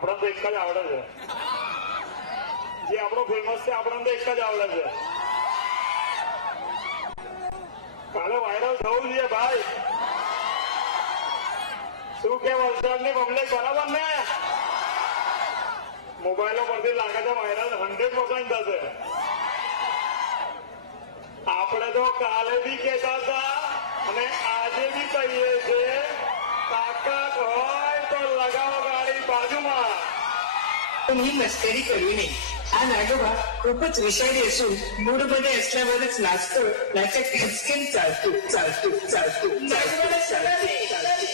આપણે તો એક જ આવડે છે, જે આપણો ફેમસ છે આપણને તો એક જ આવડે છે. કાલે વાયરલ થવું જોઈએ ભાઈ. શું કે વલસાડની પબ્લિક બરાબર ને? મોબાઈલો પરથી લાગે છે વાયરલ 100% થશે. આપણે તો કાલે બી કહેતા હતા અને આજે બી કહીએ છીએ, તાકાત હોય તો લગાવો ગાડી બાજુમાં. मी मस्करी करू नये. हा नागोबा खूपच विषारी असून मूडमध्ये असल्यावरच नाचतो, नाचक खचकेन चालतो चालतो चालतो नागोबाला चालतो चालतो.